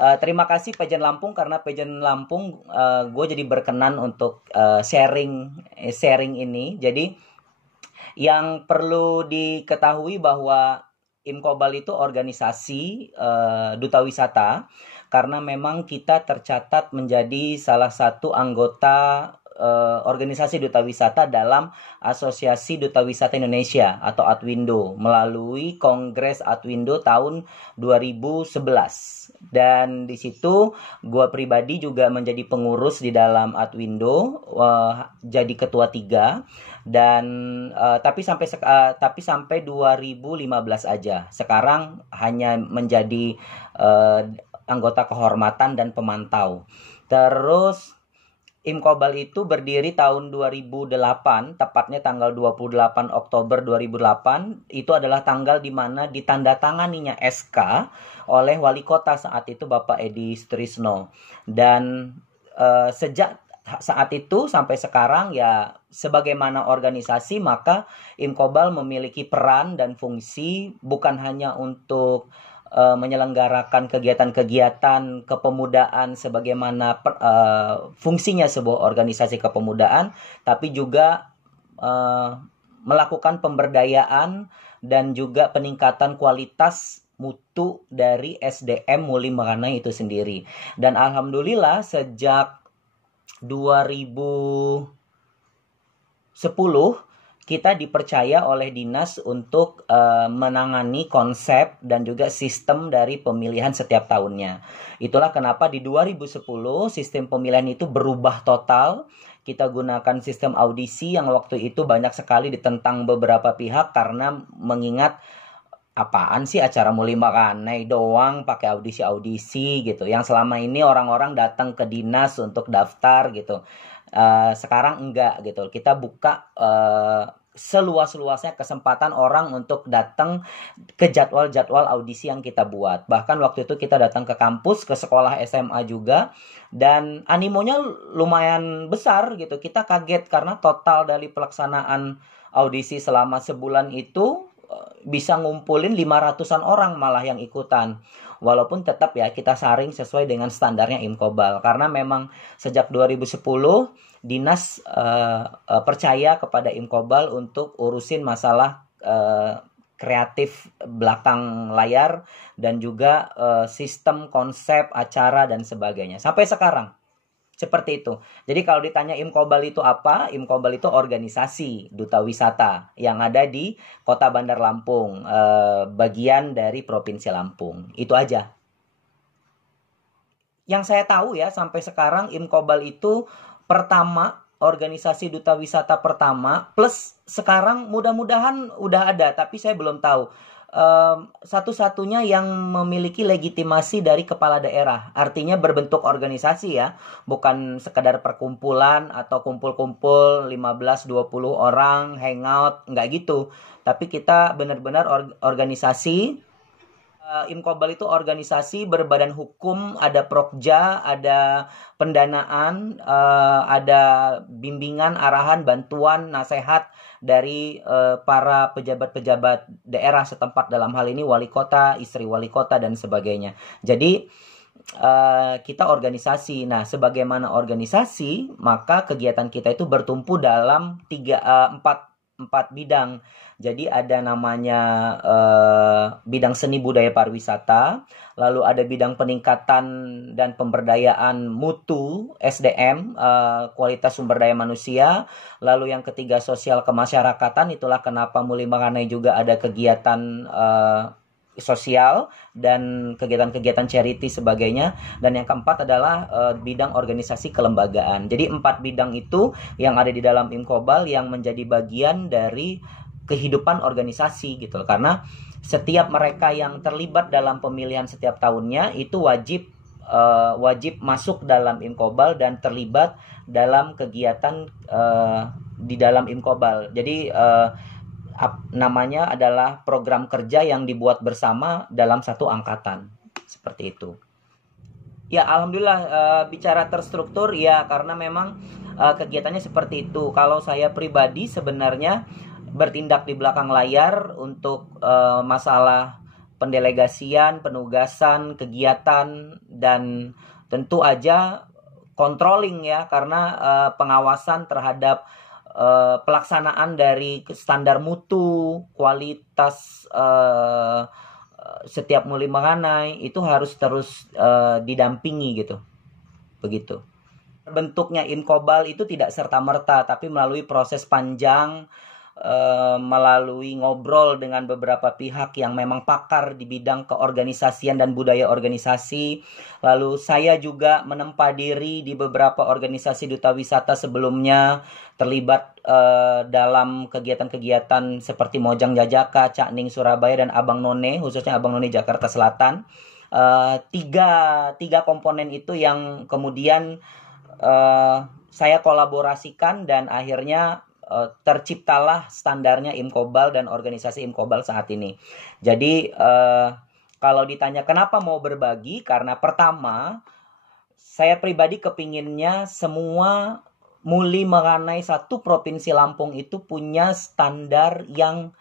Terima kasih Pejan Lampung, karena Pejan Lampung gue jadi berkenan untuk sharing ini. Jadi yang perlu diketahui bahwa Imkobal itu organisasi duta wisata, karena memang kita tercatat menjadi salah satu anggota organisasi duta wisata dalam Asosiasi Duta Wisata Indonesia atau Adwindo melalui Kongres Adwindo tahun 2011. Dan di situ gue pribadi juga menjadi pengurus di dalam Adwindo, jadi ketua 3. Dan tapi sampai 2015 aja. Sekarang hanya menjadi anggota kehormatan dan pemantau. Terus Imkobal itu berdiri tahun 2008, tepatnya tanggal 28 Oktober 2008. Itu adalah tanggal di mana ditandatanganinya SK oleh wali kota saat itu Bapak Edi Sutrisno. Dan sejak saat itu sampai sekarang ya, sebagaimana organisasi, maka Imkobal memiliki peran dan fungsi bukan hanya untuk menyelenggarakan kegiatan-kegiatan kepemudaan sebagaimana fungsinya sebuah organisasi kepemudaan, tapi juga melakukan pemberdayaan dan juga peningkatan kualitas mutu dari SDM Muli Meranai itu sendiri. Dan alhamdulillah sejak 2010 kita dipercaya oleh dinas untuk menangani konsep dan juga sistem dari pemilihan setiap tahunnya. Itulah kenapa di 2010 sistem pemilihan itu berubah total. Kita gunakan sistem audisi yang waktu itu banyak sekali ditentang beberapa pihak karena mengingat apaan sih acara Muli Meranai doang pakai audisi gitu. Yang selama ini orang-orang datang ke dinas untuk daftar gitu. Sekarang enggak gitu. Kita buka seluas-luasnya kesempatan orang untuk datang ke jadwal-jadwal audisi yang kita buat. Bahkan waktu itu kita datang ke kampus, ke sekolah SMA juga, dan animonya lumayan besar gitu. Kita kaget karena total dari pelaksanaan audisi selama sebulan itu bisa ngumpulin 500-an orang malah yang ikutan. Walaupun tetap ya kita saring sesuai dengan standarnya Imkobal. Karena memang sejak 2010 dinas percaya kepada Imkobal untuk urusin masalah kreatif belakang layar dan juga sistem, konsep, acara dan sebagainya. Sampai sekarang seperti itu. Jadi kalau ditanya Imkobal itu apa? Imkobal itu organisasi duta wisata yang ada di Kota Bandar Lampung, bagian dari Provinsi Lampung. Itu aja. Yang saya tahu ya sampai sekarang Imkobal itu pertama, organisasi duta wisata pertama, plus sekarang mudah-mudahan udah ada, tapi saya belum tahu. Satu-satunya yang memiliki legitimasi dari kepala daerah, artinya berbentuk organisasi ya, bukan sekedar perkumpulan atau kumpul-kumpul 15-20 orang hangout, nggak gitu. Tapi kita benar-benar organisasi. Imkobal itu organisasi berbadan hukum, ada prokja, ada pendanaan, ada bimbingan, arahan, bantuan, nasihat dari para pejabat-pejabat daerah setempat, dalam hal ini wali kota, istri wali kota, dan sebagainya. Jadi kita organisasi. Nah, sebagaimana organisasi, maka kegiatan kita itu bertumpu dalam empat bidang. Jadi ada namanya bidang seni budaya pariwisata, lalu ada bidang peningkatan dan pemberdayaan mutu SDM, kualitas sumber daya manusia, lalu yang ketiga sosial kemasyarakatan. Itulah kenapa Muli Meranai juga ada kegiatan sosial dan kegiatan-kegiatan charity sebagainya. Dan yang keempat adalah bidang organisasi kelembagaan. Jadi 4 bidang itu yang ada di dalam Imkobal yang menjadi bagian dari kehidupan organisasi gitu. Karena setiap mereka yang terlibat dalam pemilihan setiap tahunnya itu wajib masuk dalam Imkobal dan terlibat dalam kegiatan di dalam Imkobal. Jadi namanya adalah program kerja yang dibuat bersama dalam satu angkatan. Seperti itu. Ya, alhamdulillah bicara terstruktur ya, karena memang kegiatannya seperti itu. Kalau saya pribadi sebenarnya bertindak di belakang layar untuk masalah pendelegasian, penugasan, kegiatan, dan tentu aja controlling ya, karena pengawasan terhadap pelaksanaan dari standar mutu, kualitas setiap Muli Menganai itu harus terus didampingi gitu. Begitu. Bentuknya Imkobal itu tidak serta-merta, tapi melalui proses panjang, melalui ngobrol dengan beberapa pihak yang memang pakar di bidang keorganisasian dan budaya organisasi. Lalu saya juga menempa diri di beberapa organisasi duta wisata sebelumnya, terlibat dalam kegiatan-kegiatan seperti Mojang Jajaka, Cakning Surabaya, dan Abang None, khususnya Abang None Jakarta Selatan. Tiga komponen itu yang kemudian saya kolaborasikan, dan akhirnya terciptalah standarnya Imkobal dan organisasi Imkobal saat ini. Jadi kalau ditanya kenapa mau berbagi, karena pertama saya pribadi kepinginnya semua Muli Menganai satu provinsi Lampung itu punya standar yang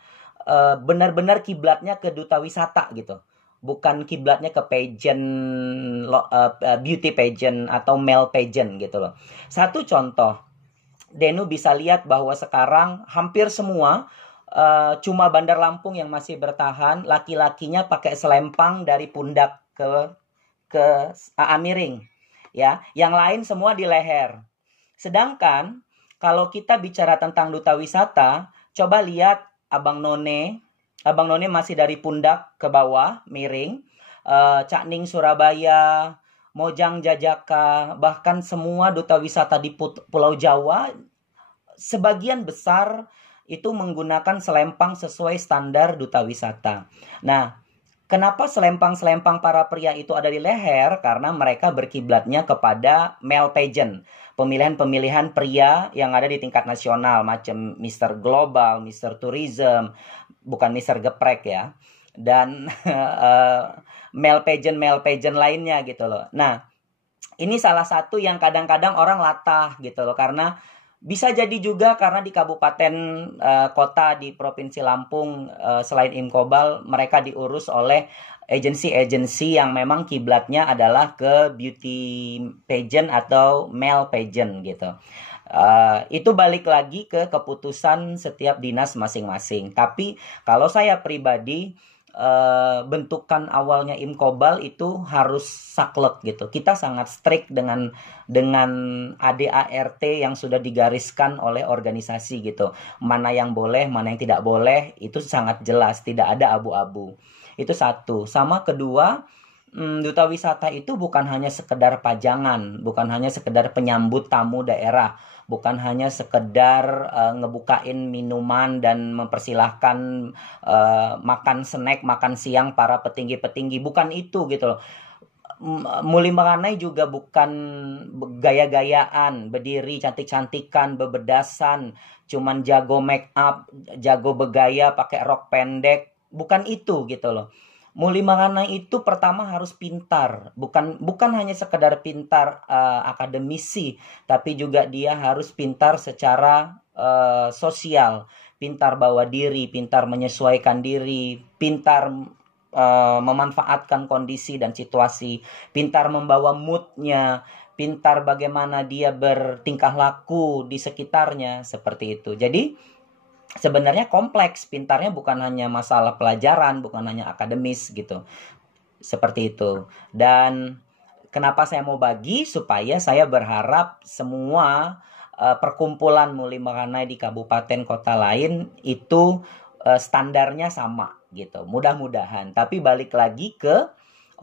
benar-benar kiblatnya ke duta wisata gitu. Bukan kiblatnya ke pageant, beauty pageant atau male pageant gitu loh. Satu contoh, Denu bisa lihat bahwa sekarang hampir semua, cuma Bandar Lampung yang masih bertahan, laki-lakinya pakai selempang dari pundak ke AA miring, ya. Yang lain semua di leher. Sedangkan kalau kita bicara tentang duta wisata, coba lihat Abang None. Abang None masih dari pundak ke bawah miring. Cakning Surabaya, Mojang Jajaka, bahkan semua duta wisata di Pulau Jawa, sebagian besar itu menggunakan selempang sesuai standar duta wisata. Nah, kenapa selempang-selempang para pria itu ada di leher? Karena mereka berkiblatnya kepada male pageant, pemilihan-pemilihan pria yang ada di tingkat nasional, macam Mr. Global, Mr. Tourism, bukan Mr. Geprek ya, dan male pageant lainnya gitu loh. Nah, ini salah satu yang kadang-kadang orang latah gitu loh, karena bisa jadi juga karena di kabupaten kota di Provinsi Lampung selain Imkobal, mereka diurus oleh agensi-agensi yang memang kiblatnya adalah ke beauty pageant atau male pageant gitu. Itu balik lagi ke keputusan setiap dinas masing-masing. Tapi kalau saya pribadi, bentukan awalnya Imkobal itu harus saklek gitu. Kita sangat strict dengan ADART yang sudah digariskan oleh organisasi gitu. Mana yang boleh, mana yang tidak boleh, itu sangat jelas, tidak ada abu-abu. Itu satu. Sama kedua, duta wisata itu bukan hanya sekedar pajangan, bukan hanya sekedar penyambut tamu daerah, bukan hanya sekedar ngebukain minuman dan mempersilahkan makan snack, makan siang para petinggi-petinggi. Bukan itu gitu loh. Muli Menganai juga bukan gaya-gayaan, berdiri cantik-cantikan, bebedasan, cuman jago make up, jago bergaya pakai rok pendek. Bukan itu gitu loh. Muli Menganai itu pertama harus pintar, bukan hanya sekedar pintar akademisi, tapi juga dia harus pintar secara sosial, pintar bawa diri, pintar menyesuaikan diri, pintar memanfaatkan kondisi dan situasi, pintar membawa moodnya, pintar bagaimana dia bertingkah laku di sekitarnya, seperti itu. Jadi sebenarnya kompleks, pintarnya bukan hanya masalah pelajaran, bukan hanya akademis gitu. Seperti itu. Dan kenapa saya mau bagi? Supaya saya berharap semua perkumpulan Muli Menganai di kabupaten kota lain itu standarnya sama gitu. Mudah-mudahan. Tapi balik lagi ke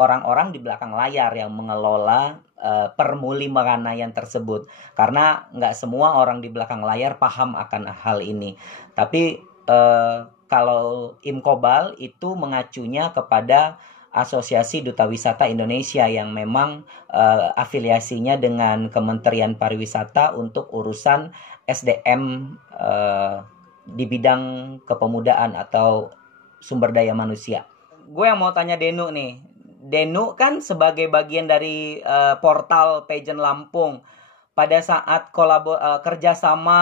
orang-orang di belakang layar yang mengelola Muli Menganaian tersebut, karena nggak semua orang di belakang layar paham akan hal ini. Tapi kalau Imkobal itu mengacunya kepada Asosiasi Duta Wisata Indonesia yang memang afiliasinya dengan Kementerian Pariwisata untuk urusan SDM di bidang kepemudaan atau sumber daya manusia. Gue yang mau tanya Denu nih. Denu kan sebagai bagian dari portal Pageant Lampung. pada saat kerjasama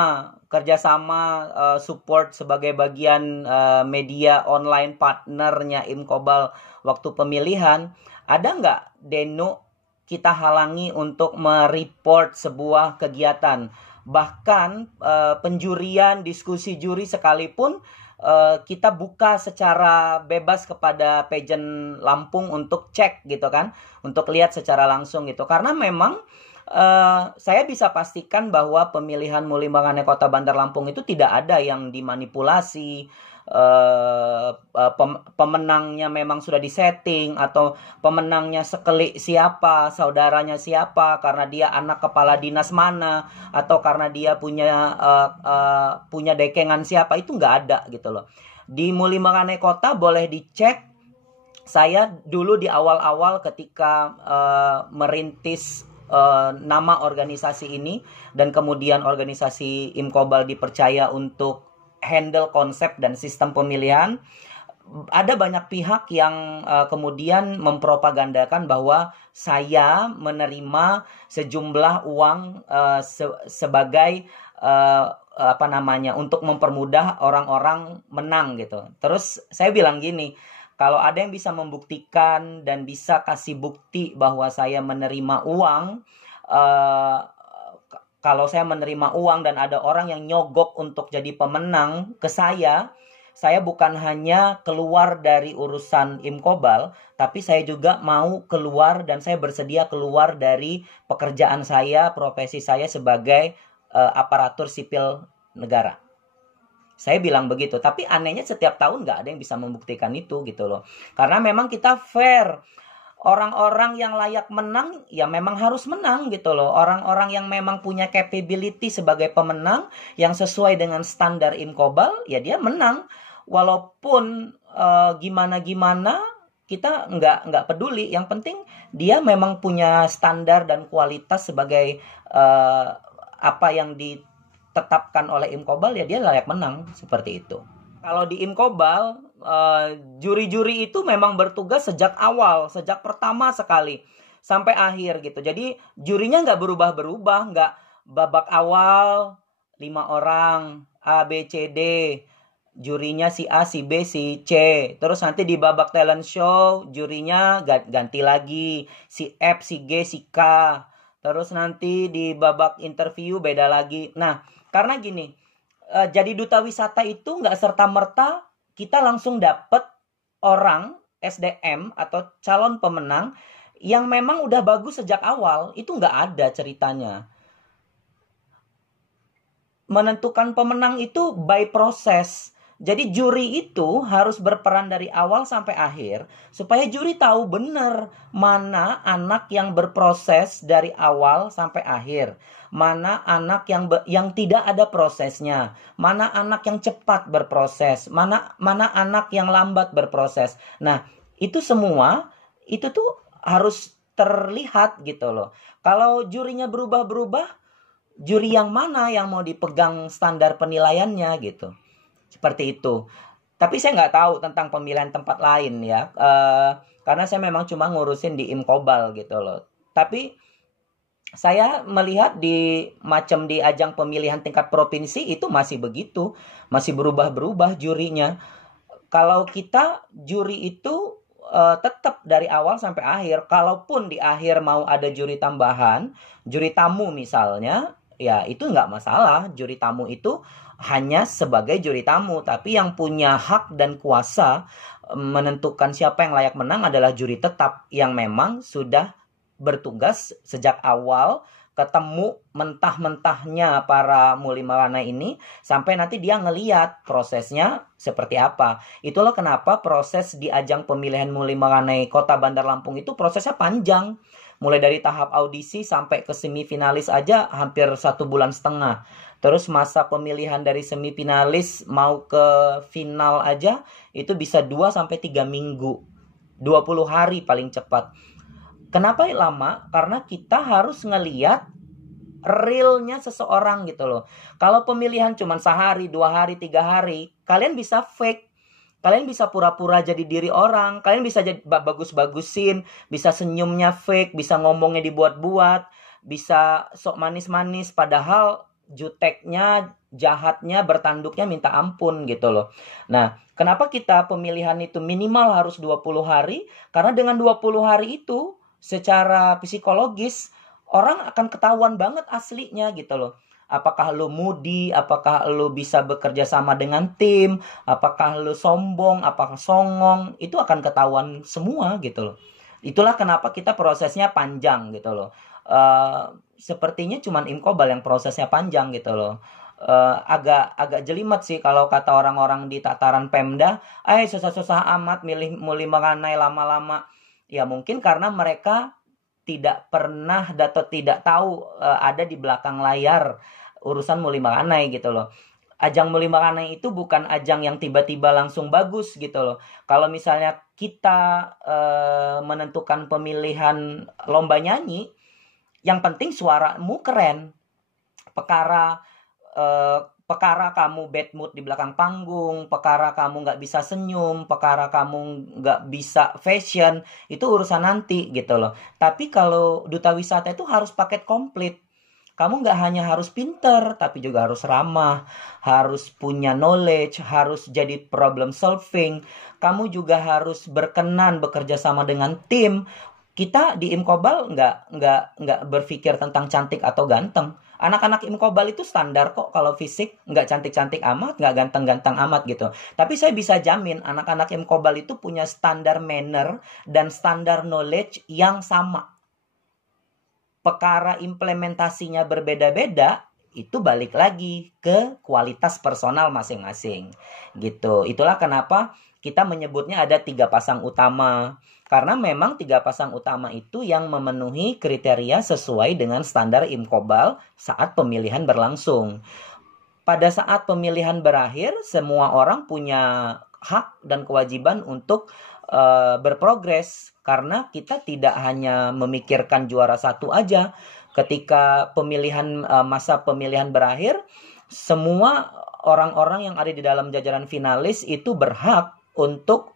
support sebagai bagian media online partnernya Imkobal waktu pemilihan, ada nggak Deno kita halangi untuk mereport sebuah kegiatan? Bahkan penjurian, diskusi juri sekalipun kita buka secara bebas kepada Pageant Lampung untuk cek gitu kan, untuk lihat secara langsung gitu. Karena memang saya bisa pastikan bahwa pemilihan Muli Mangane Kota Bandar Lampung itu tidak ada yang dimanipulasi. Pemenangnya memang sudah disetting, atau pemenangnya sekelik siapa, saudaranya siapa, karena dia anak kepala dinas mana, atau karena dia punya dekengan siapa, itu nggak ada gitu loh. Di Muli Mangane Kota boleh dicek. Saya dulu di awal-awal ketika merintis nama organisasi ini, dan kemudian organisasi Imkobal dipercaya untuk handle konsep dan sistem pemilihan, ada banyak pihak yang kemudian mempropagandakan bahwa saya menerima sejumlah uang sebagai untuk mempermudah orang-orang menang gitu. Terus saya bilang gini, kalau ada yang bisa membuktikan dan bisa kasih bukti bahwa saya menerima uang, kalau saya menerima uang dan ada orang yang nyogok untuk jadi pemenang ke saya bukan hanya keluar dari urusan Imkobal, tapi saya juga mau keluar dan saya bersedia keluar dari pekerjaan saya, profesi saya sebagai aparatur sipil negara. Saya bilang begitu, tapi anehnya setiap tahun nggak ada yang bisa membuktikan itu gitu loh. Karena memang kita fair. Orang-orang yang layak menang, ya memang harus menang gitu loh. Orang-orang yang memang punya capability sebagai pemenang, yang sesuai dengan standar Imkobal, ya dia menang. Walaupun gimana-gimana, kita nggak peduli. Yang penting dia memang punya standar dan kualitas sebagai apa yang ditetapkan oleh Imkobal, ya dia layak menang, seperti itu. Kalau di Imkobal, juri-juri itu memang bertugas sejak awal, sejak pertama sekali sampai akhir gitu. Jadi jurinya nggak berubah-berubah, nggak babak awal 5 orang, A, B, C, D. Jurinya si A, si B, si C. Terus nanti di babak talent show, jurinya ganti lagi. Si F, si G, si K. Terus nanti di babak interview beda lagi. Nah, karena gini, jadi duta wisata itu nggak serta-merta kita langsung dapet orang SDM atau calon pemenang yang memang udah bagus sejak awal. Itu nggak ada ceritanya. Menentukan pemenang itu by proses. Jadi juri itu harus berperan dari awal sampai akhir supaya juri tahu benar mana anak yang berproses dari awal sampai akhir, mana anak yang tidak ada prosesnya, mana anak yang cepat berproses, mana anak yang lambat berproses. Nah, itu semua itu tuh harus terlihat gitu loh. Kalau jurinya berubah-berubah, juri yang mana yang mau dipegang standar penilaiannya gitu. Seperti itu. Tapi saya nggak tahu tentang pemilihan tempat lain ya. Karena saya memang cuma ngurusin di Imkobal gitu loh. Tapi saya melihat di ajang pemilihan tingkat provinsi itu masih begitu. Masih berubah-berubah jurinya. Kalau kita juri itu tetap dari awal sampai akhir. Kalaupun di akhir mau ada juri tambahan, juri tamu misalnya, ya itu nggak masalah. Juri tamu itu hanya sebagai juri tamu, tapi yang punya hak dan kuasa menentukan siapa yang layak menang adalah juri tetap yang memang sudah bertugas sejak awal, ketemu mentah-mentahnya para Muli Mangane ini sampai nanti dia ngeliat prosesnya seperti apa. Itulah kenapa proses di ajang pemilihan Muli Mangane Kota Bandar Lampung itu prosesnya panjang. Mulai dari tahap audisi sampai ke semifinalis aja hampir 1,5 bulan. Terus masa pemilihan dari semifinalis mau ke final aja itu bisa 2-3 minggu. 20 hari paling cepat. Kenapa lama? Karena kita harus ngeliat realnya seseorang gitu loh. Kalau pemilihan cuma sehari, 2 hari, 3 hari, kalian bisa fake. Kalian bisa pura-pura jadi diri orang. Kalian bisa jadi bagus-bagusin, bisa senyumnya fake, bisa ngomongnya dibuat-buat. bisa sok manis-manis padahal juteknya, jahatnya, bertanduknya minta ampun gitu loh. Nah, kenapa kita pemilihan itu minimal harus 20 hari? Karena dengan 20 hari itu secara psikologis orang akan ketahuan banget aslinya gitu loh. Apakah lu moody, apakah lu bisa bekerja sama dengan tim, apakah lu sombong, apakah songong, itu akan ketahuan semua gitu loh. Itulah kenapa kita prosesnya panjang gitu loh. Sepertinya cuman Imkobal yang prosesnya panjang gitu loh. Agak agak jelimet sih kalau kata orang-orang di tataran Pemda, susah-susah amat milih mulih mengenai lama-lama. Ya mungkin karena mereka tidak pernah atau tidak tahu ada di belakang layar urusan muli makanai gitu loh. Ajang muli makanai itu bukan ajang yang tiba-tiba langsung bagus gitu loh. Kalau misalnya kita menentukan pemilihan lomba nyanyi, yang penting suaramu keren. Pekara kamu bad mood di belakang panggung, pekara kamu nggak bisa senyum, pekara kamu nggak bisa fashion, itu urusan nanti gitu loh. Tapi kalau duta wisata itu harus paket komplit. Kamu nggak hanya harus pinter, tapi juga harus ramah, harus punya knowledge, harus jadi problem solving. Kamu juga harus berkenan bekerja sama dengan tim. Kita di Imkobal nggak berpikir tentang cantik atau ganteng. Anak-anak Imkobal itu standar kok kalau fisik, nggak cantik-cantik amat, nggak ganteng-ganteng amat gitu. Tapi saya bisa jamin anak-anak Imkobal itu punya standar manner dan standar knowledge yang sama. Perkara implementasinya berbeda-beda, itu balik lagi ke kualitas personal masing-masing gitu. Itulah kenapa kita menyebutnya ada 3 pasang utama. Karena memang 3 pasang utama itu yang memenuhi kriteria sesuai dengan standar Imkobal saat pemilihan berlangsung. Pada saat pemilihan berakhir, semua orang punya hak dan kewajiban untuk berprogres. Karena kita tidak hanya memikirkan juara 1 aja. Ketika masa pemilihan berakhir, semua orang-orang yang ada di dalam jajaran finalis itu berhak untuk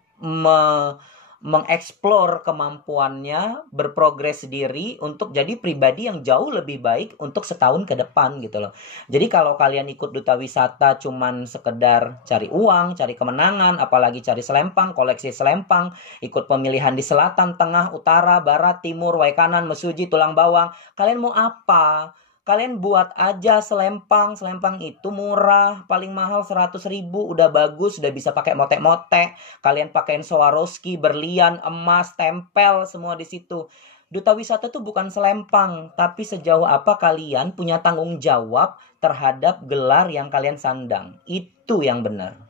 mengeksplor kemampuannya, berprogres diri untuk jadi pribadi yang jauh lebih baik untuk setahun ke depan gitu loh. Jadi kalau kalian ikut duta wisata cuman sekedar cari uang, cari kemenangan, apalagi cari selempang, koleksi selempang, ikut pemilihan di selatan, tengah, utara, barat, timur, Waikanan, Mesuji, Tulang Bawang, kalian mau apa? Kalian buat aja selempang itu murah, paling mahal 100.000, udah bagus, udah bisa pakai motek-motek. Kalian pakein Swarovski, berlian, emas, tempel semua di situ. Duta wisata tuh bukan selempang, tapi sejauh apa kalian punya tanggung jawab terhadap gelar yang kalian sandang. Itu yang benar.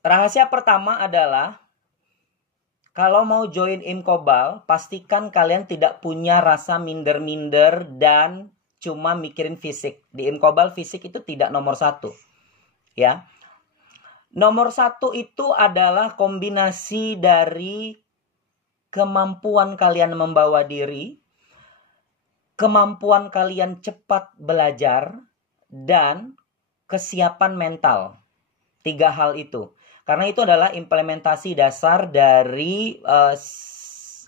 Rahasia pertama adalah kalau mau join Imkobal, pastikan kalian tidak punya rasa minder-minder dan cuma mikirin fisik. Di Imkobal fisik itu tidak nomor 1. Ya. Nomor 1 itu adalah kombinasi dari kemampuan kalian membawa diri, kemampuan kalian cepat belajar, dan kesiapan mental. 3 hal itu. Karena itu adalah implementasi dasar dari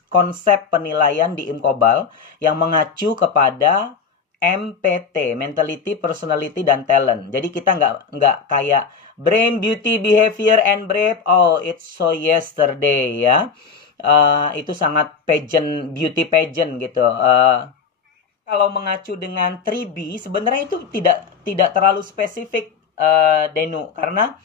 konsep penilaian di Imkobal yang mengacu kepada MPT, Mentality, Personality, dan Talent. Jadi kita nggak kayak Brain, Beauty, Behavior, and Brave. Oh, it's so yesterday ya. Itu sangat pageant, beauty pageant gitu. Kalau mengacu dengan 3B, sebenarnya itu tidak terlalu spesifik, Denu. Karena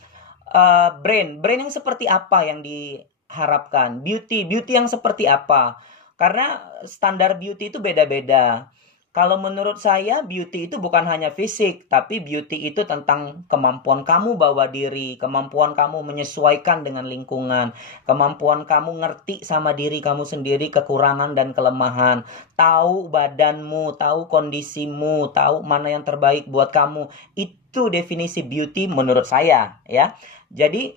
brain yang seperti apa yang diharapkan, beauty yang seperti apa. Karena standar beauty itu beda-beda. Kalau menurut saya beauty itu bukan hanya fisik, tapi beauty itu tentang kemampuan kamu bawa diri, kemampuan kamu menyesuaikan dengan lingkungan, kemampuan kamu ngerti sama diri kamu sendiri, kekurangan dan kelemahan, tahu badanmu, tahu kondisimu, tahu mana yang terbaik buat kamu. Itu definisi beauty menurut saya ya. Jadi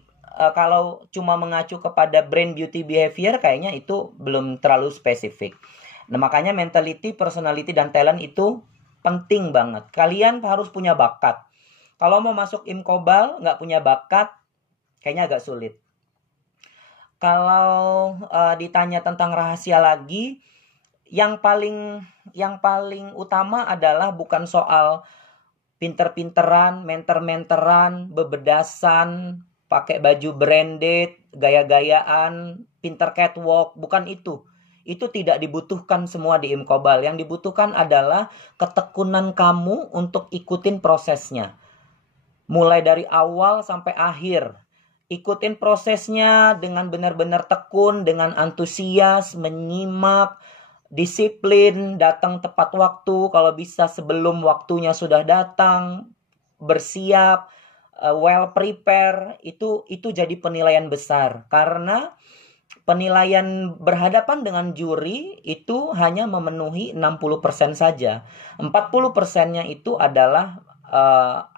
kalau cuma mengacu kepada brain, beauty, behavior kayaknya itu belum terlalu spesifik. Nah, makanya mentality, personality, dan talent itu penting banget. Kalian harus punya bakat. Kalau mau masuk Imkobal nggak punya bakat, kayaknya agak sulit. Kalau ditanya tentang rahasia lagi, yang paling utama adalah bukan soal pinter-pinteran, menter-menteran, bebedasan, pakai baju branded, gaya-gayaan, pinter catwalk, bukan itu. Itu tidak dibutuhkan semua di Imkobal. Yang dibutuhkan adalah ketekunan kamu untuk ikutin prosesnya. Mulai dari awal sampai akhir. Ikutin prosesnya dengan benar-benar tekun, dengan antusias, menyimak, disiplin, datang tepat waktu, kalau bisa sebelum waktunya sudah datang, bersiap, well prepare, itu jadi penilaian besar. Karena penilaian berhadapan dengan juri itu hanya memenuhi 60% saja. 40%-nya itu adalah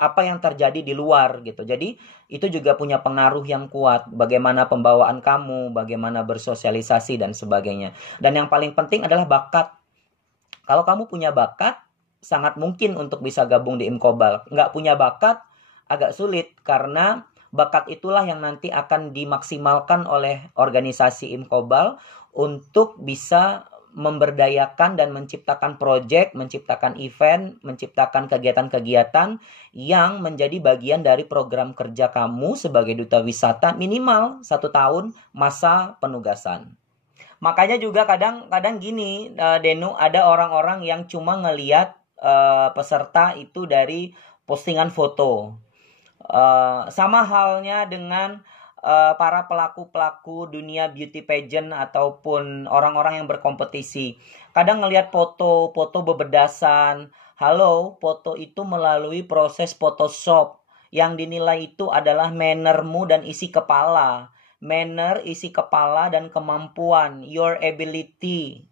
apa yang terjadi di luar gitu. Jadi itu juga punya pengaruh yang kuat. Bagaimana pembawaan kamu, bagaimana bersosialisasi dan sebagainya. Dan yang paling penting adalah bakat. Kalau kamu punya bakat, sangat mungkin untuk bisa gabung di Imkobal. Nggak punya bakat, agak sulit karena bakat itulah yang nanti akan dimaksimalkan oleh organisasi Imkobal untuk bisa memberdayakan dan menciptakan proyek, menciptakan event, menciptakan kegiatan-kegiatan yang menjadi bagian dari program kerja kamu sebagai duta wisata minimal 1 tahun masa penugasan. Makanya juga kadang-kadang gini, Denu, ada orang-orang yang cuma ngeliat peserta itu dari postingan foto. Sama halnya dengan para pelaku-pelaku dunia beauty pageant ataupun orang-orang yang berkompetisi. Kadang ngelihat foto bebedasan. Halo, foto itu melalui proses Photoshop. Yang dinilai itu adalah mannermu dan isi kepala. Manner, isi kepala, dan kemampuan. Your ability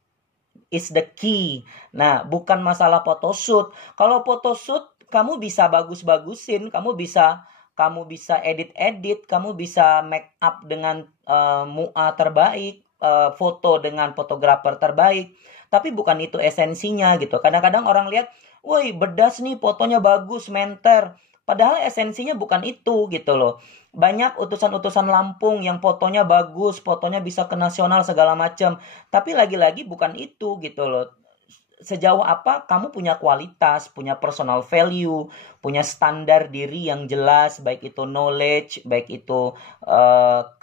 is the key. Nah, bukan masalah photoshoot. Kalau photoshoot, kamu bisa bagus-bagusin, kamu bisa edit-edit, kamu bisa make up dengan MUA terbaik, foto dengan fotografer terbaik. Tapi bukan itu esensinya gitu. Kadang-kadang orang lihat, woi bedas nih, fotonya bagus, menter. Padahal esensinya bukan itu gitu loh. Banyak utusan-utusan Lampung yang fotonya bagus, fotonya bisa ke nasional segala macam. Tapi lagi-lagi bukan itu gitu loh. Sejauh apa kamu punya kualitas, punya personal value, punya standar diri yang jelas, baik itu knowledge, baik itu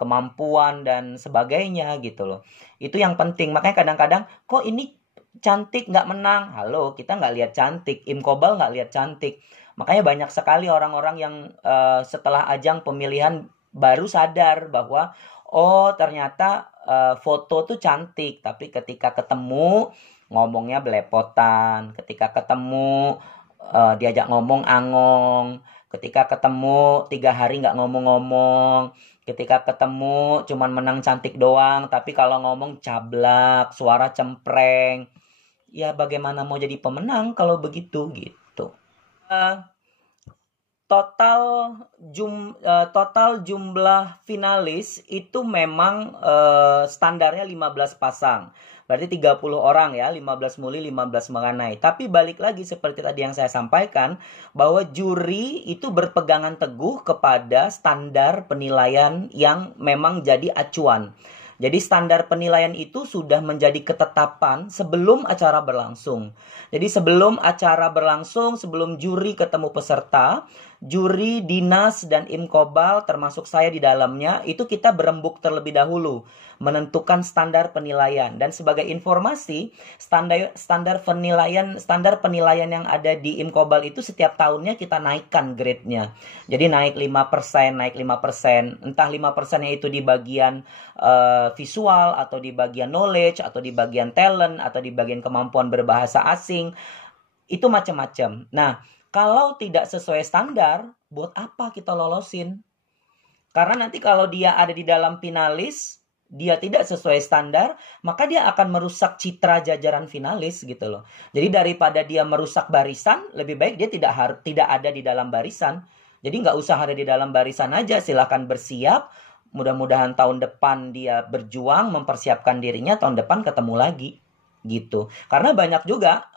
kemampuan dan sebagainya gitu loh. Itu yang penting. Makanya kadang-kadang, kok ini cantik nggak menang? Halo, kita nggak lihat cantik. Imkobal nggak lihat cantik. Makanya banyak sekali orang-orang yang setelah ajang pemilihan baru sadar bahwa oh ternyata foto tuh cantik, tapi ketika ketemu ngomongnya belepotan, ketika ketemu diajak ngomong angong, ketika ketemu 3 hari nggak ngomong-ngomong, ketika ketemu cuman menang cantik doang, tapi kalau ngomong cablak, suara cempreng. Ya bagaimana mau jadi pemenang kalau begitu gitu. Total jumlah finalis itu memang standarnya 15 pasang. Berarti 30 orang ya, 15 muli, 15 mengenai. Tapi balik lagi seperti tadi yang saya sampaikan, bahwa juri itu berpegangan teguh kepada standar penilaian yang memang jadi acuan. Jadi standar penilaian itu sudah menjadi ketetapan sebelum acara berlangsung. Jadi sebelum acara berlangsung, sebelum juri ketemu peserta, juri, dinas, dan Imkobal termasuk saya di dalamnya, itu kita berembuk terlebih dahulu menentukan standar penilaian. Dan sebagai informasi, standar penilaian yang ada di Imkobal itu setiap tahunnya kita naikkan grade-nya. Jadi naik 5%, entah 5%-nya itu di bagian visual, atau di bagian knowledge, atau di bagian talent, atau di bagian kemampuan berbahasa asing. Itu macam-macam. Nah, kalau tidak sesuai standar, buat apa kita lolosin? Karena nanti kalau dia ada di dalam finalis, dia tidak sesuai standar, maka dia akan merusak citra jajaran finalis gitu loh. Jadi daripada dia merusak barisan, lebih baik dia tidak ada di dalam barisan. Jadi nggak usah ada di dalam barisan aja, silahkan bersiap. Mudah-mudahan tahun depan dia berjuang, mempersiapkan dirinya, tahun depan ketemu lagi gitu. Karena banyak juga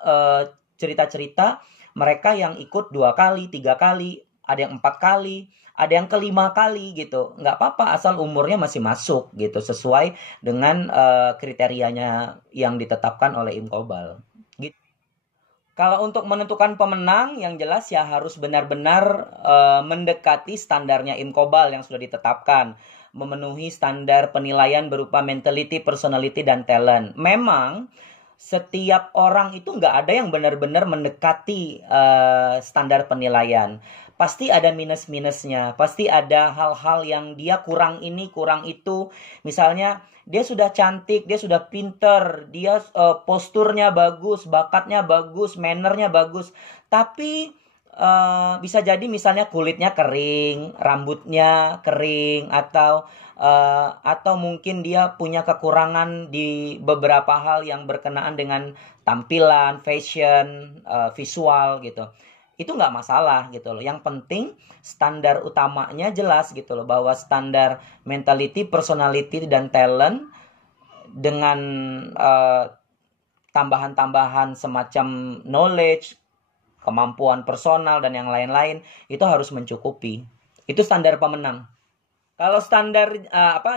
cerita-cerita mereka yang ikut 2 kali, 3 kali, ada yang 4 kali, ada yang ke-5 kali gitu. Nggak apa-apa asal umurnya masih masuk gitu, sesuai dengan kriterianya yang ditetapkan oleh Imkobal. Gitu. Kalau untuk menentukan pemenang, yang jelas ya harus benar-benar mendekati standarnya Imkobal yang sudah ditetapkan, memenuhi standar penilaian berupa mentality, personality, dan talent. Memang setiap orang itu nggak ada yang benar-benar mendekati standar penilaian. Pasti ada minus-minusnya, pasti ada hal-hal yang dia kurang ini, kurang itu. Misalnya dia sudah cantik, dia sudah pinter, dia posturnya bagus, bakatnya bagus, mannernya bagus. Tapi bisa jadi misalnya kulitnya kering, rambutnya kering, atau mungkin dia punya kekurangan di beberapa hal yang berkenaan dengan tampilan, fashion, visual gitu. Itu nggak masalah gitu loh. Yang penting standar utamanya jelas gitu loh, bahwa standar mentality, personality, dan talent dengan tambahan-tambahan semacam knowledge, kemampuan personal, dan yang lain-lain itu harus mencukupi. Itu standar pemenang. Kalau standar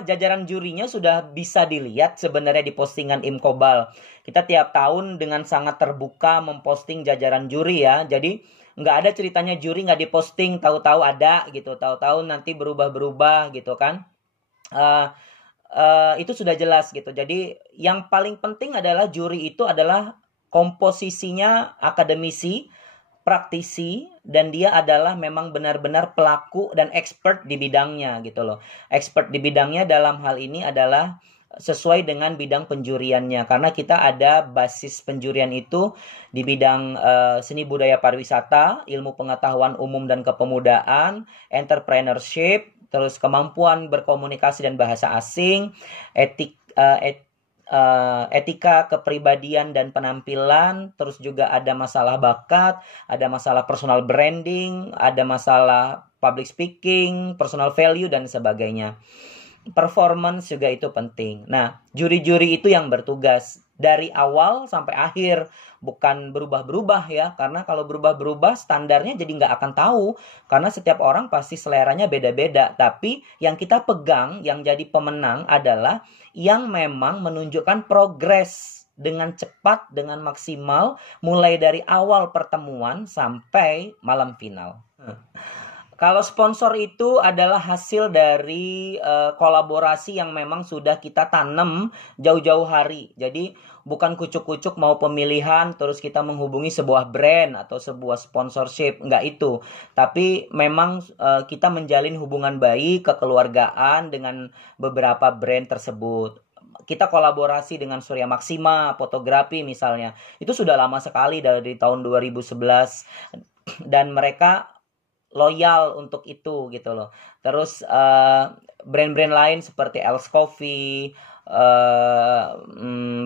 jajaran jurinya sudah bisa dilihat sebenarnya di postingan Imkobal. Kita tiap tahun dengan sangat terbuka memposting jajaran juri ya. Jadi nggak ada ceritanya juri nggak diposting, tahu-tahu ada gitu, tahu-tahu nanti berubah-berubah gitu kan. Itu sudah jelas gitu. Jadi yang paling penting adalah juri itu adalah komposisinya akademisi, praktisi, dan dia adalah memang benar-benar pelaku dan expert di bidangnya gitu loh. Expert di bidangnya dalam hal ini adalah sesuai dengan bidang penjuriannya, karena kita ada basis penjurian itu di bidang seni budaya pariwisata, ilmu pengetahuan umum dan kepemudaan, entrepreneurship, terus kemampuan berkomunikasi dan bahasa asing, etika kepribadian dan penampilan, terus juga ada masalah bakat, ada masalah personal branding, ada masalah public speaking, personal value, dan sebagainya. Performance juga itu penting. Nah, juri-juri itu yang bertugas dari awal sampai akhir, bukan berubah-berubah ya, karena kalau berubah-berubah standarnya jadi nggak akan tahu, karena setiap orang pasti seleranya beda-beda. Tapi yang kita pegang, yang jadi pemenang adalah yang memang menunjukkan progres dengan cepat, dengan maksimal, mulai dari awal pertemuan sampai malam final. Kalau sponsor itu adalah hasil dari kolaborasi yang memang sudah kita tanam jauh-jauh hari. Jadi bukan kucuk-kucuk mau pemilihan terus kita menghubungi sebuah brand atau sebuah sponsorship, enggak itu. Tapi memang kita menjalin hubungan baik, kekeluargaan dengan beberapa brand tersebut. Kita kolaborasi dengan Surya Maksima, fotografi misalnya. Itu sudah lama sekali, dari tahun 2011, dan mereka loyal untuk itu gitu loh. Terus brand-brand lain seperti Else Coffee,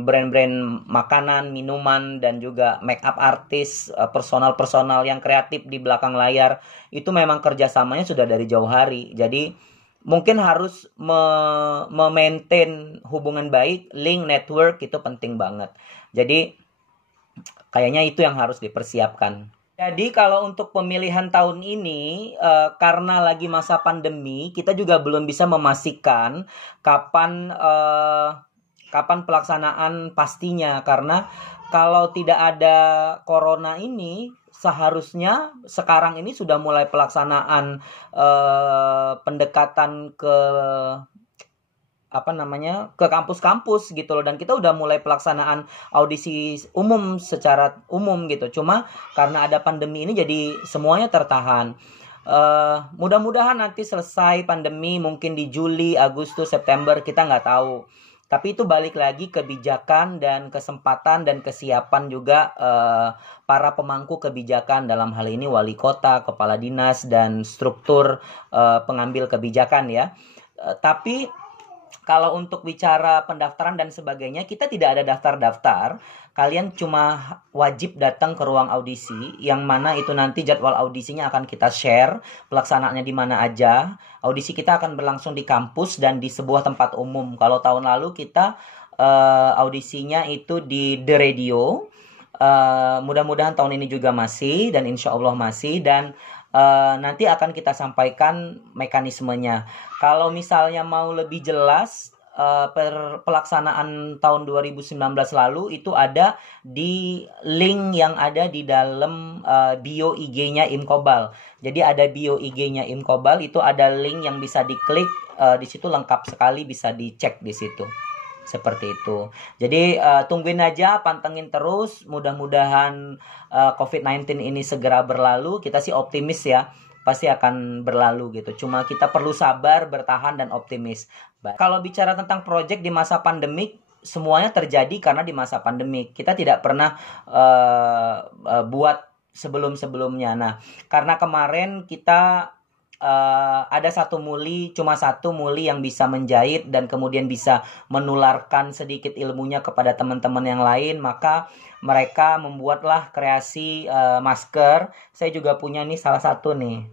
brand-brand makanan, minuman, dan juga make up artis, personal-personal yang kreatif di belakang layar, itu memang kerjasamanya sudah dari jauh hari. Jadi mungkin harus memaintain hubungan baik, link network itu penting banget. Jadi kayaknya itu yang harus dipersiapkan. Jadi kalau untuk pemilihan tahun ini, karena lagi masa pandemi, kita juga belum bisa memastikan kapan pelaksanaan pastinya. Karena kalau tidak ada corona ini, seharusnya sekarang ini sudah mulai pelaksanaan pendekatan ke kampus-kampus gitu loh, dan kita udah mulai pelaksanaan audisi umum secara umum gitu. Cuma karena ada pandemi ini jadi semuanya tertahan. Mudah-mudahan nanti selesai pandemi mungkin di Juli, Agustus, September, kita nggak tahu. Tapi itu balik lagi kebijakan dan kesempatan dan kesiapan juga para pemangku kebijakan, dalam hal ini wali kota, kepala dinas, dan struktur pengambil kebijakan ya. Tapi kalau untuk bicara pendaftaran dan sebagainya, kita tidak ada daftar-daftar. Kalian cuma wajib datang ke ruang audisi, yang mana itu nanti jadwal audisinya akan kita share, pelaksanaannya di mana aja. Audisi kita akan berlangsung di kampus dan di sebuah tempat umum. Kalau tahun lalu kita audisinya itu di The Radio. Mudah-mudahan tahun ini juga masih, dan insya Allah masih. Dan nanti akan kita sampaikan mekanismenya. Kalau misalnya mau lebih jelas pelaksanaan tahun 2019 lalu itu ada di link yang ada di dalam bio IG-nya Imkobal. Jadi ada bio IG-nya Imkobal, itu ada link yang bisa diklik, di situ lengkap sekali, bisa dicek di situ. Seperti itu. Jadi tungguin aja, pantengin terus. Mudah-mudahan COVID-19 ini segera berlalu. Kita sih optimis ya, pasti akan berlalu gitu. Cuma kita perlu sabar, bertahan, dan optimis. Kalau bicara tentang project di masa pandemik, semuanya terjadi karena di masa pandemik. Kita tidak pernah buat sebelum-sebelumnya. Nah, karena kemarin kita ada cuma satu muli yang bisa menjahit dan kemudian bisa menularkan sedikit ilmunya kepada teman-teman yang lain, maka mereka membuatlah kreasi masker. Saya juga punya nih salah satu nih.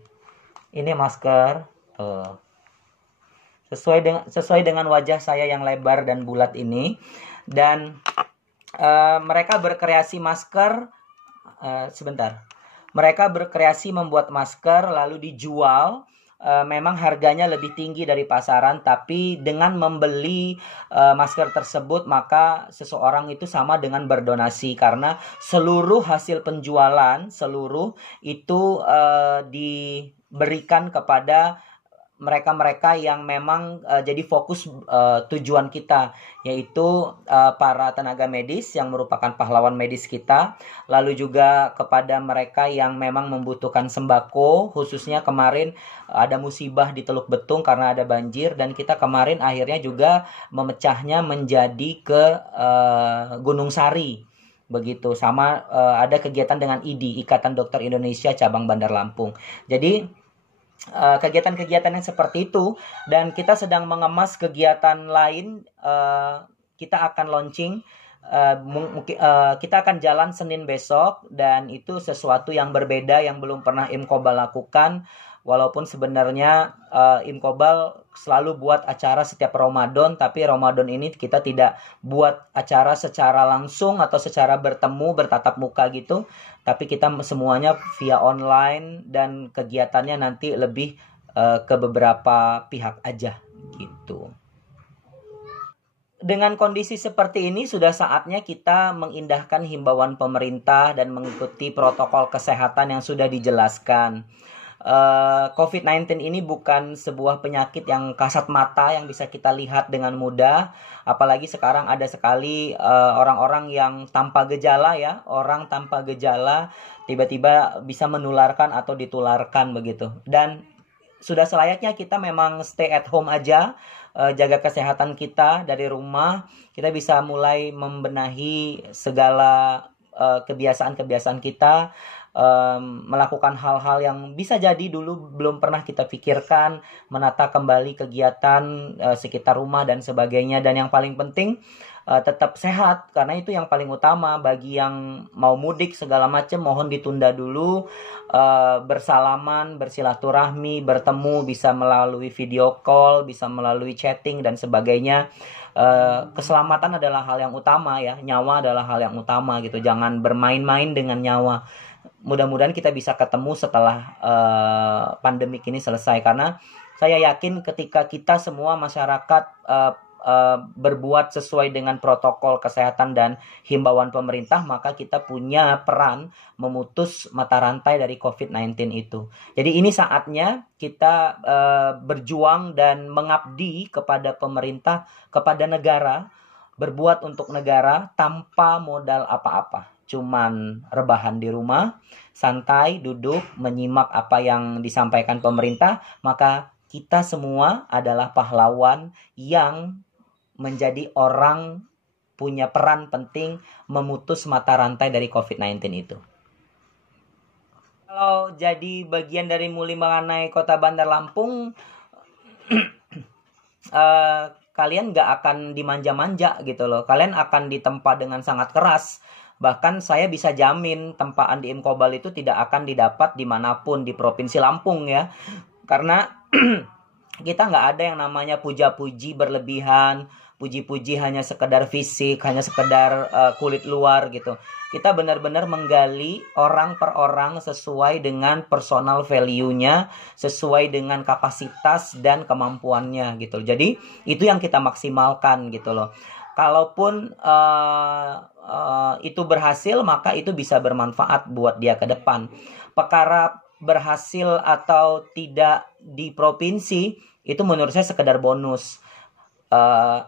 Ini masker. Tuh. Sesuai dengan wajah saya yang lebar dan bulat ini. Dan mereka berkreasi masker. Sebentar. Mereka berkreasi membuat masker lalu dijual. Memang harganya lebih tinggi dari pasaran, tapi dengan membeli masker tersebut maka seseorang itu sama dengan berdonasi, karena seluruh hasil penjualan itu diberikan kepada mereka-mereka yang memang jadi fokus tujuan kita, yaitu para tenaga medis yang merupakan pahlawan medis kita, lalu juga kepada mereka yang memang membutuhkan sembako, khususnya kemarin ada musibah di Teluk Betung karena ada banjir, dan kita kemarin akhirnya juga memecahnya menjadi ke Gunung Sari. Begitu, sama ada kegiatan dengan IDI, Ikatan Dokter Indonesia Cabang Bandar Lampung. Jadi kegiatan-kegiatan yang seperti itu, dan kita sedang mengemas kegiatan lain. Kita akan launching, kita akan jalan Senin besok, dan itu sesuatu yang berbeda yang belum pernah Imkobal lakukan. Walaupun sebenarnya Imkobal selalu buat acara setiap Ramadan, tapi Ramadan ini kita tidak buat acara secara langsung atau secara bertatap muka gitu, tapi kita semuanya via online, dan kegiatannya nanti lebih ke beberapa pihak aja gitu. Dengan kondisi seperti ini, sudah saatnya kita mengindahkan himbauan pemerintah dan mengikuti protokol kesehatan yang sudah dijelaskan. COVID-19 ini bukan sebuah penyakit yang kasat mata yang bisa kita lihat dengan mudah. Apalagi sekarang ada sekali orang-orang yang tanpa gejala ya. Orang tanpa gejala tiba-tiba bisa menularkan atau ditularkan begitu. Dan sudah selayaknya kita memang stay at home aja. Jaga kesehatan kita dari rumah. Kita bisa mulai membenahi segala kebiasaan-kebiasaan kita. Melakukan hal-hal yang bisa jadi dulu belum pernah kita pikirkan, menata kembali kegiatan sekitar rumah dan sebagainya. Dan yang paling penting tetap sehat, karena itu yang paling utama. Bagi yang mau mudik segala macam, mohon ditunda dulu. Bersalaman, bersilaturahmi, bertemu bisa melalui video call, bisa melalui chatting dan sebagainya. Keselamatan adalah hal yang utama ya, nyawa adalah hal yang utama gitu. Jangan bermain-main dengan nyawa. Mudah-mudahan kita bisa ketemu setelah pandemik ini selesai, karena saya yakin ketika kita semua masyarakat berbuat sesuai dengan protokol kesehatan dan himbauan pemerintah, maka kita punya peran memutus mata rantai dari COVID-19 itu. Jadi ini saatnya kita berjuang dan mengabdi kepada pemerintah, kepada negara, berbuat untuk negara tanpa modal apa-apa. Cuman rebahan di rumah, santai, duduk, menyimak apa yang disampaikan pemerintah, maka kita semua adalah pahlawan yang menjadi orang punya peran penting memutus mata rantai dari COVID-19 itu. Kalau jadi bagian dari Muli Mengenai Kota Bandar Lampung, kalian nggak akan dimanja-manja gitu loh. Kalian akan ditempa dengan sangat keras. Bahkan saya bisa jamin tempaan di Imkobal itu tidak akan didapat dimanapun di Provinsi Lampung ya. Karena kita nggak ada yang namanya puja-puji berlebihan, puji-puji hanya sekedar fisik, hanya sekedar kulit luar gitu. kita benar-benar menggali orang per orang sesuai dengan personal value-nya, sesuai dengan kapasitas dan kemampuannya gitu. Jadi itu yang kita maksimalkan gitu loh. Kalaupun itu berhasil, maka itu bisa bermanfaat buat dia ke depan. Perkara berhasil atau tidak di provinsi itu menurut saya sekedar bonus. uh,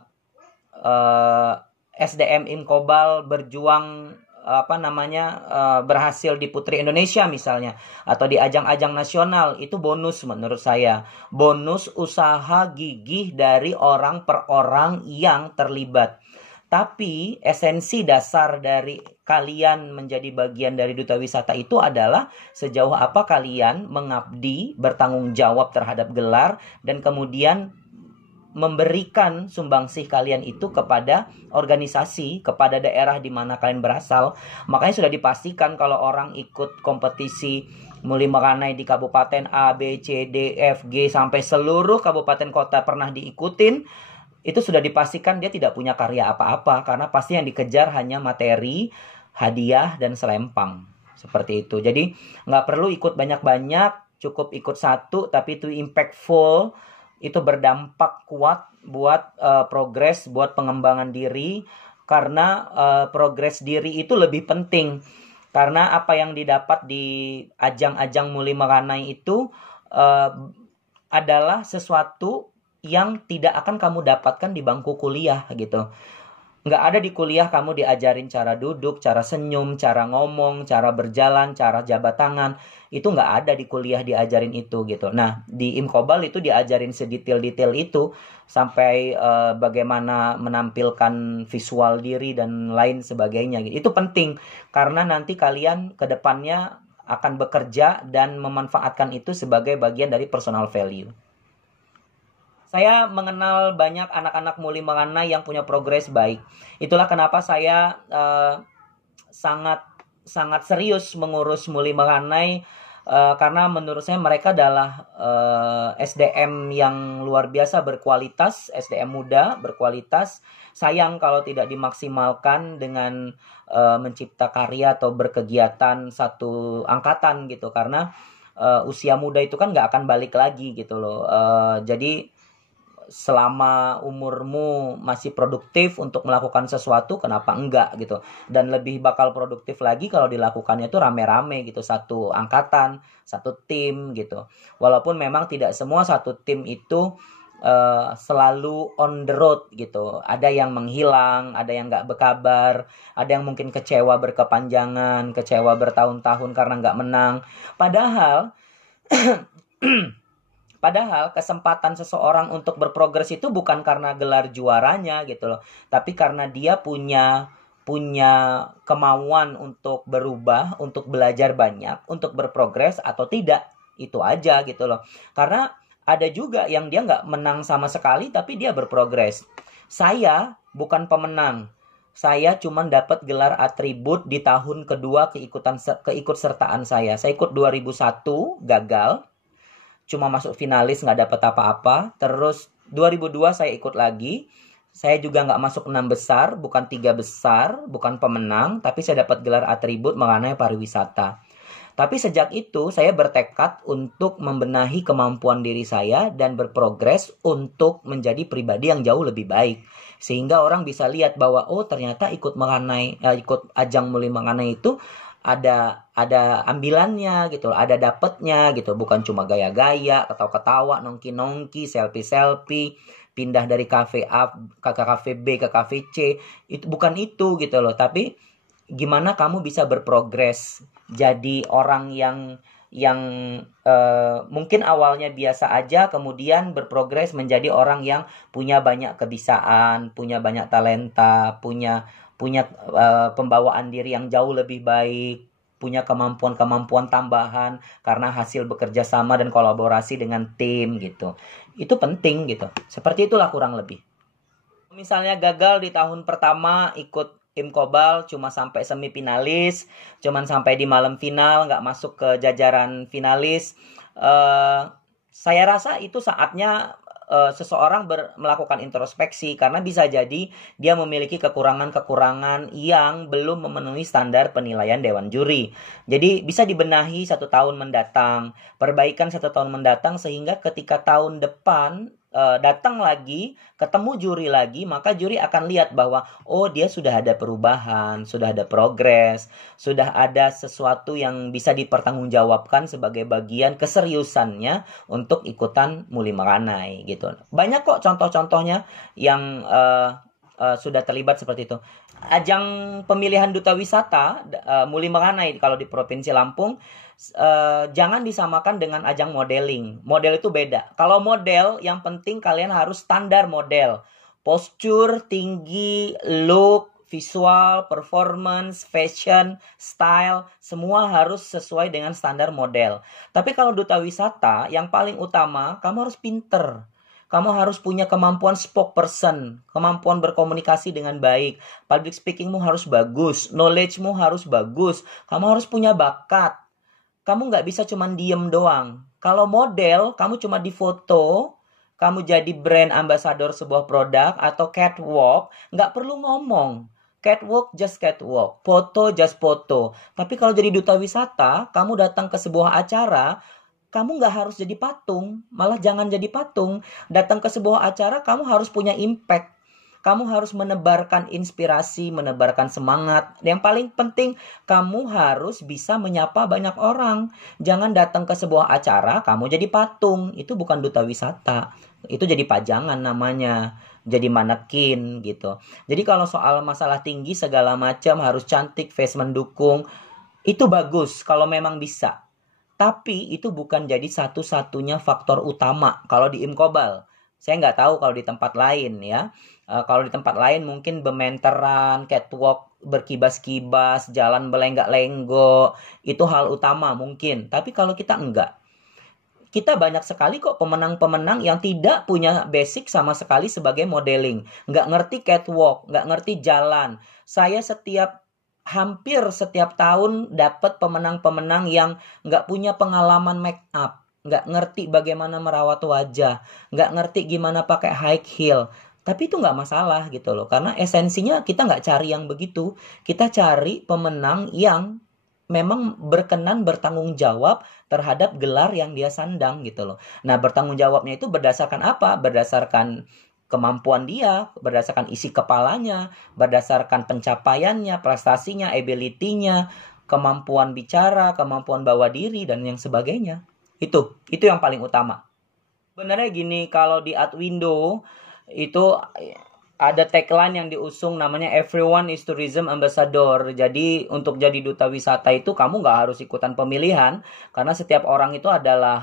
SDM Imkobal berjuang berhasil di Putri Indonesia misalnya atau di ajang-ajang nasional, itu bonus menurut saya. Bonus usaha gigih dari orang per orang yang terlibat. Tapi esensi dasar dari kalian menjadi bagian dari Duta Wisata itu adalah sejauh apa kalian mengabdi, bertanggung jawab terhadap gelar, dan kemudian memberikan sumbangsih kalian itu kepada organisasi, kepada daerah di mana kalian berasal. Makanya sudah dipastikan kalau orang ikut kompetisi Muli Meranai di kabupaten A, B, C, D, F, G sampai seluruh kabupaten kota pernah diikutin, itu sudah dipastikan dia tidak punya karya apa-apa, karena pasti yang dikejar hanya materi, hadiah, dan selempang. Seperti itu. Jadi nggak perlu ikut banyak-banyak, cukup ikut satu tapi itu impactful, itu berdampak kuat buat progres, buat pengembangan diri. Karena progres diri itu lebih penting. Karena apa yang didapat di ajang-ajang Muli Meranai itu adalah sesuatu yang tidak akan kamu dapatkan di bangku kuliah gitu. Nggak ada di kuliah kamu diajarin cara duduk, cara senyum, cara ngomong, cara berjalan, cara jabat tangan. Itu nggak ada di kuliah diajarin itu gitu. Nah, di Imkobal itu diajarin sedetail-detail itu. Sampai bagaimana menampilkan visual diri dan lain sebagainya. Gitu. Itu penting. Karena nanti kalian ke depannya akan bekerja dan memanfaatkan itu sebagai bagian dari personal value. Saya mengenal banyak anak-anak Muli Meranai yang punya progres baik. Itulah kenapa saya sangat serius mengurus Muli Meranai, karena menurut saya mereka adalah SDM yang luar biasa berkualitas, SDM muda berkualitas. Sayang kalau tidak dimaksimalkan dengan mencipta karya atau berkegiatan satu angkatan gitu, karena usia muda itu kan nggak akan balik lagi gitu loh. Jadi selama umurmu masih produktif untuk melakukan sesuatu, kenapa enggak gitu. Dan lebih bakal produktif lagi kalau dilakukannya itu rame-rame gitu, satu angkatan, satu tim gitu. Walaupun memang tidak semua satu tim itu selalu on the road gitu. Ada yang menghilang, ada yang nggak berkabar, ada yang mungkin kecewa berkepanjangan, kecewa bertahun-tahun karena nggak menang. Padahal kesempatan seseorang untuk berprogres itu bukan karena gelar juaranya gitu loh, tapi karena dia punya kemauan untuk berubah, untuk belajar banyak, untuk berprogres atau tidak. Itu aja gitu loh. Karena ada juga yang dia nggak menang sama sekali tapi dia berprogres. Saya bukan pemenang. Saya cuma dapat gelar atribut di tahun kedua keikutsertaan saya. Saya ikut 2001, gagal. Cuma masuk finalis, nggak dapat apa-apa. Terus 2002 saya ikut lagi. Saya juga nggak masuk 6 besar, bukan 3 besar, bukan pemenang. Tapi saya dapat gelar atribut Meranai Pariwisata. Tapi sejak itu saya bertekad untuk membenahi kemampuan diri saya dan berprogres untuk menjadi pribadi yang jauh lebih baik. Sehingga orang bisa lihat bahwa oh ternyata ikut ajang Muli Meranai itu ada ambilannya gitu, ada dapetnya gitu, bukan cuma gaya-gaya, ketawa-ketawa, nongki-nongki, selfie-selfie, pindah dari kafe A ke kafe B ke kafe C, itu bukan itu gitu loh. Tapi gimana kamu bisa berprogres jadi orang yang mungkin awalnya biasa aja, kemudian berprogres menjadi orang yang punya banyak kebisaan, punya banyak talenta, punya pembawaan diri yang jauh lebih baik, punya kemampuan-kemampuan tambahan karena hasil bekerja sama dan kolaborasi dengan tim gitu. Itu penting gitu. Seperti itulah kurang lebih. Misalnya gagal di tahun pertama ikut Imkobal, cuma sampai semifinalis, cuma sampai di malam final, nggak masuk ke jajaran finalis. Saya rasa itu saatnya seseorang melakukan introspeksi, karena bisa jadi dia memiliki kekurangan-kekurangan yang belum memenuhi standar penilaian dewan juri. Jadi bisa dibenahi 1 tahun mendatang, perbaikan 1 tahun mendatang, sehingga ketika tahun depan datang lagi, ketemu juri lagi, maka juri akan lihat bahwa oh, dia sudah ada perubahan, sudah ada progres, sudah ada sesuatu yang bisa dipertanggungjawabkan sebagai bagian keseriusannya untuk ikutan Muli Maranai gitu. Banyak kok contoh-contohnya yang sudah terlibat seperti itu. Ajang pemilihan duta wisata Muli Maranai kalau di Provinsi Lampung, jangan disamakan dengan ajang modeling. Model itu beda. Kalau model, yang penting kalian harus standar model. Postur, tinggi, look, visual, performance, fashion, style, semua harus sesuai dengan standar model. Tapi kalau duta wisata, yang paling utama, kamu harus pinter. Kamu harus punya kemampuan spokesperson, kemampuan berkomunikasi dengan baik. Public speakingmu harus bagus, knowledge-mu harus bagus. Kamu harus punya bakat. Kamu nggak bisa cuma diem doang. Kalau model, kamu cuma difoto, kamu jadi brand ambassador sebuah produk atau catwalk, nggak perlu ngomong. Catwalk, just catwalk. Foto, just foto. Tapi kalau jadi duta wisata, kamu datang ke sebuah acara, kamu nggak harus jadi patung. Malah jangan jadi patung. Datang ke sebuah acara, kamu harus punya impact. Kamu harus menebarkan inspirasi, menebarkan semangat. Yang paling penting, kamu harus bisa menyapa banyak orang. Jangan datang ke sebuah acara, kamu jadi patung. Itu bukan duta wisata. Itu jadi pajangan namanya. Jadi manekin gitu. Jadi kalau soal masalah tinggi segala macam, harus cantik, face mendukung, itu bagus kalau memang bisa. Tapi itu bukan jadi satu-satunya faktor utama kalau di Imkobal. Saya nggak tahu kalau di tempat lain ya. Kalau di tempat lain mungkin bementeran, catwalk berkibas-kibas, jalan belenggak-lenggok, itu hal utama mungkin. Tapi kalau kita enggak. Kita banyak sekali kok pemenang-pemenang yang tidak punya basic sama sekali sebagai modeling. Nggak ngerti catwalk, nggak ngerti jalan. Saya hampir setiap tahun dapat pemenang-pemenang yang nggak punya pengalaman make up. Nggak ngerti bagaimana merawat wajah. Nggak ngerti gimana pakai high heel. Tapi itu nggak masalah gitu loh. Karena esensinya kita nggak cari yang begitu. Kita cari pemenang yang memang berkenan bertanggung jawab terhadap gelar yang dia sandang gitu loh. Nah, bertanggung jawabnya itu berdasarkan apa? Berdasarkan kemampuan dia, berdasarkan isi kepalanya, berdasarkan pencapaiannya, prestasinya, ability-nya, kemampuan bicara, kemampuan bawa diri, dan yang sebagainya. Itu yang paling utama. Sebenarnya gini, kalau di Adwindo itu ada tagline yang diusung namanya Everyone is Tourism Ambassador. Jadi untuk jadi duta wisata itu kamu nggak harus ikutan pemilihan, karena setiap orang itu adalah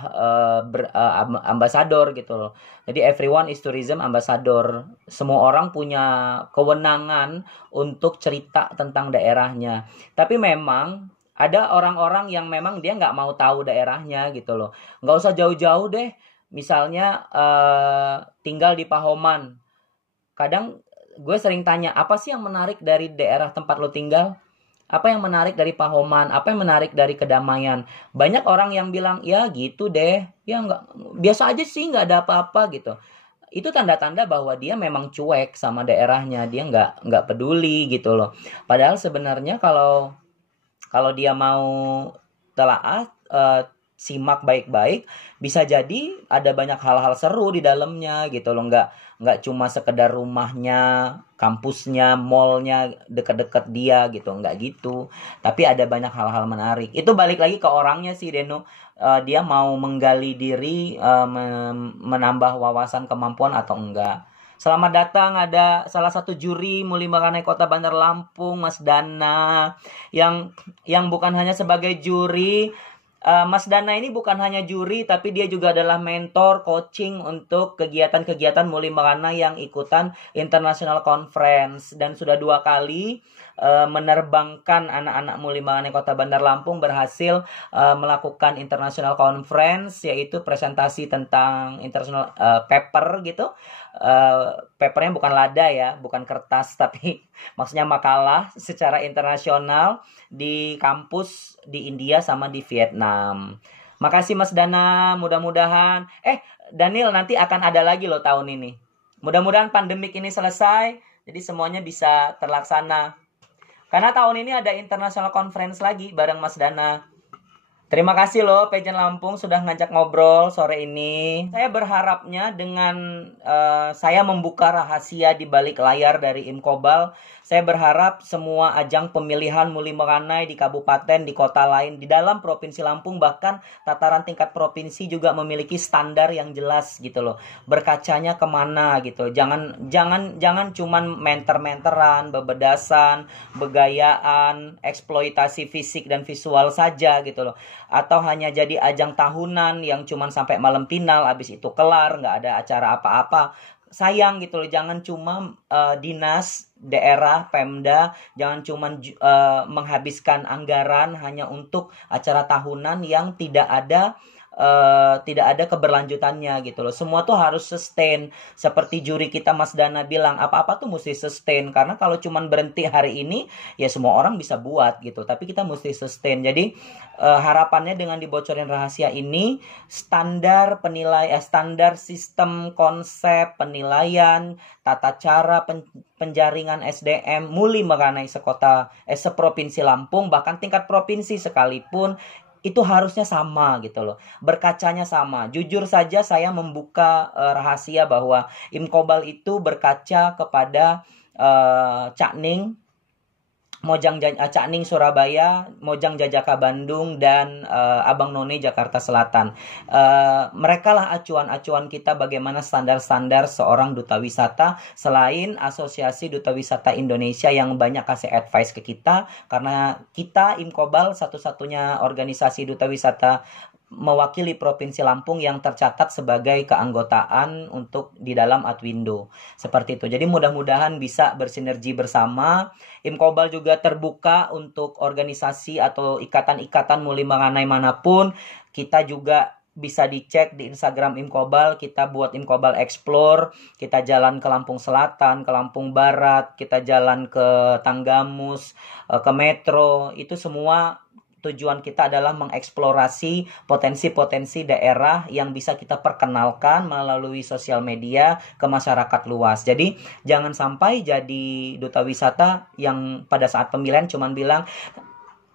ambasador gitu loh. Jadi everyone is tourism ambassador. Semua orang punya kewenangan untuk cerita tentang daerahnya. Tapi memang ada orang-orang yang memang dia nggak mau tahu daerahnya gitu loh. Nggak usah jauh-jauh deh. Misalnya tinggal di Pahoman. Kadang gue sering tanya, apa sih yang menarik dari daerah tempat lo tinggal? Apa yang menarik dari Pahoman? Apa yang menarik dari Kedamaian? Banyak orang yang bilang, ya gitu deh. Ya nggak, biasa aja sih, nggak ada apa-apa gitu. Itu tanda-tanda bahwa dia memang cuek sama daerahnya. Dia nggak peduli gitu loh. Padahal sebenarnya kalau dia mau telaah, simak baik-baik, bisa jadi ada banyak hal-hal seru di dalamnya gitu loh. Nggak cuma sekedar rumahnya, kampusnya, mallnya dekat-dekat dia gitu, nggak gitu. Tapi ada banyak hal-hal menarik. Itu balik lagi ke orangnya sih, Deno. Dia mau menggali diri, menambah wawasan, kemampuan atau enggak. Selamat datang, ada salah satu juri Muli Maranai Kota Bandar Lampung, Mas Dana, yang bukan hanya sebagai juri. Mas Dana ini bukan hanya juri, tapi dia juga adalah mentor, coaching untuk kegiatan-kegiatan Muli Maranai yang ikutan International Conference. Dan sudah 2 kali menerbangkan anak-anak Muli Maranai Kota Bandar Lampung berhasil melakukan International Conference, yaitu presentasi tentang international paper gitu. Papernya bukan lada ya, bukan kertas, tapi maksudnya makalah secara internasional di kampus di India sama di Vietnam. Makasih Mas Dana, mudah-mudahan Daniel, nanti akan ada lagi loh tahun ini. Mudah-mudahan pandemik ini selesai, jadi semuanya bisa terlaksana. Karena tahun ini ada International Conference lagi bareng Mas Dana. Terima kasih loh Pageant Lampung sudah ngajak ngobrol sore ini. Saya berharapnya dengan saya membuka rahasia di balik layar dari Imkobal, saya berharap semua ajang pemilihan Muli Meranai di kabupaten, di kota lain, di dalam Provinsi Lampung, bahkan tataran tingkat provinsi juga memiliki standar yang jelas gitu loh. Berkacanya kemana gitu. Jangan cuman menter-menteran, bebedasan, begayaan, eksploitasi fisik dan visual saja gitu loh. Atau hanya jadi ajang tahunan yang cuman sampai malam final, habis itu kelar, nggak ada acara apa-apa. Sayang gitu loh, jangan cuma dinas, daerah, Pemda, jangan cuma menghabiskan anggaran hanya untuk acara tahunan yang tidak ada keberlanjutannya gitu loh. Semua tuh harus sustain. Seperti juri kita Mas Dana bilang, apa-apa tuh mesti sustain. Karena kalau cuman berhenti hari ini, ya semua orang bisa buat gitu. Tapi kita mesti sustain. Jadi harapannya dengan dibocorin rahasia ini, standar standar sistem konsep penilaian, tata cara penjaringan SDM Muli Meranai seprovinsi Lampung, bahkan tingkat provinsi sekalipun, itu harusnya sama gitu loh. Berkacanya sama. Jujur saja saya membuka rahasia bahwa Imkobal itu berkaca kepada Cak Ning, Cak Ning Surabaya, Mojang Jajaka Bandung, dan Abang None Jakarta Selatan. Mereka lah acuan-acuan kita bagaimana standar-standar seorang duta wisata, selain Asosiasi Duta Wisata Indonesia yang banyak kasih advice ke kita, karena kita Imkobal satu-satunya organisasi duta wisata mewakili Provinsi Lampung yang tercatat sebagai keanggotaan untuk di dalam Adwindo. Seperti itu. Jadi mudah-mudahan bisa bersinergi bersama. Imkobal juga terbuka untuk organisasi atau ikatan-ikatan Muli Meranai manapun. Kita juga bisa dicek di Instagram Imkobal. Kita buat Imkobal Explore. Kita jalan ke Lampung Selatan, ke Lampung Barat, kita jalan ke Tanggamus, ke Metro. Itu semua tujuan kita adalah mengeksplorasi potensi-potensi daerah yang bisa kita perkenalkan melalui sosial media ke masyarakat luas. Jadi jangan sampai jadi duta wisata yang pada saat pemilihan cuman bilang,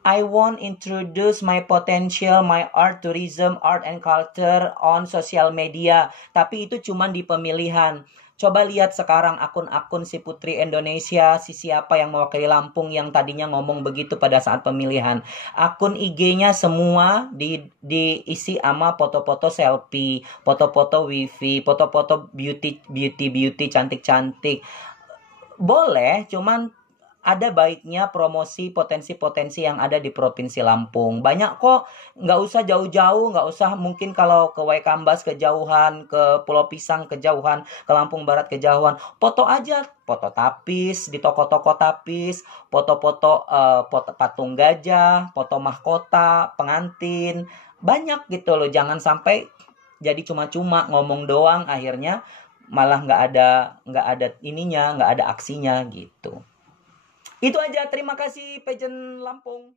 I want introduce my potential, my art, tourism, art and culture on social media. Tapi itu cuman di pemilihan. Coba lihat sekarang akun-akun si Putri Indonesia, si siapa yang mewakili Lampung yang tadinya ngomong begitu pada saat pemilihan. Akun IG-nya semua diisi sama foto-foto selfie, foto-foto wifi, foto-foto beauty, cantik-cantik. Boleh, cuman ada baiknya promosi potensi-potensi yang ada di Provinsi Lampung. Banyak kok, nggak usah jauh-jauh, nggak usah mungkin kalau ke Waikambas kejauhan, ke Pulau Pisang kejauhan, ke Lampung Barat kejauhan. Foto aja, foto tapis, di toko-toko tapis, foto-foto patung gajah, foto mahkota, pengantin. Banyak gitu loh, jangan sampai jadi cuma-cuma ngomong doang, akhirnya malah nggak ada ininya, nggak ada aksinya gitu. Itu aja, terima kasih Pageant Lampung.